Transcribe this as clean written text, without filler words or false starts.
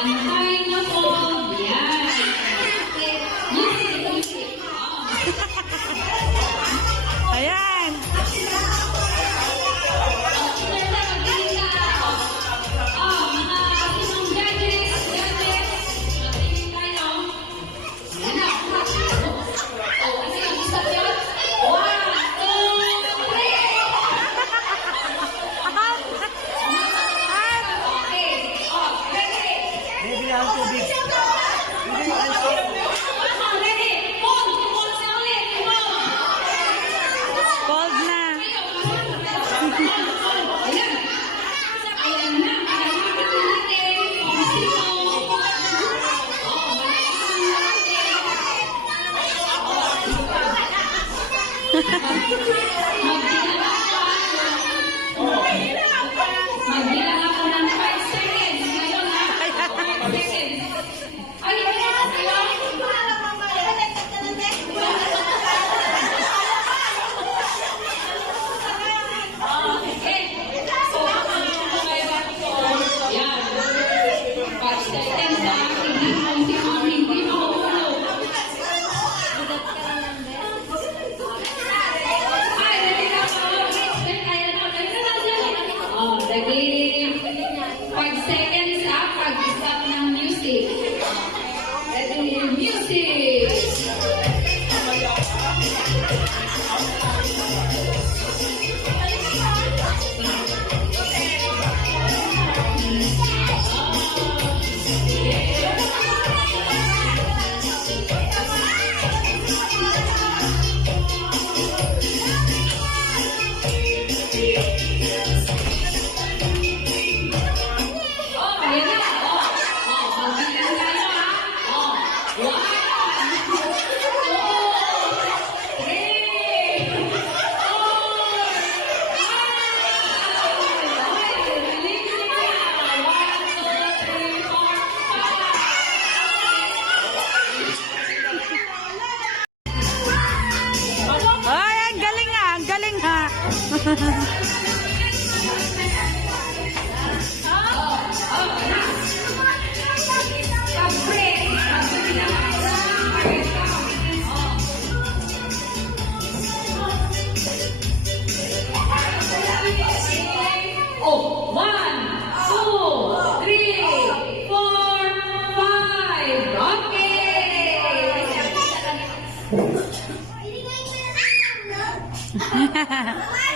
Pantay na po. Yan. Music. Ayan. Baby, ang tubig. Baby, ang tubig. Cold na. Magbilang ako ng 5 seconds. Ngayon na. 5 seconds. Ay, okay. So, yan. 5 seconds na. Hindi mahulog. Ay, dali na po. Ayan na. Dali. 5 seconds pag-stop ng music. Ready, music! Ayan na. Magbilang tayo ha. 1, 2, 3, 4, 5. Ay, ang galing ha. Ang galing ha. Oh, 1, 2, 3, 4, 5. Okay.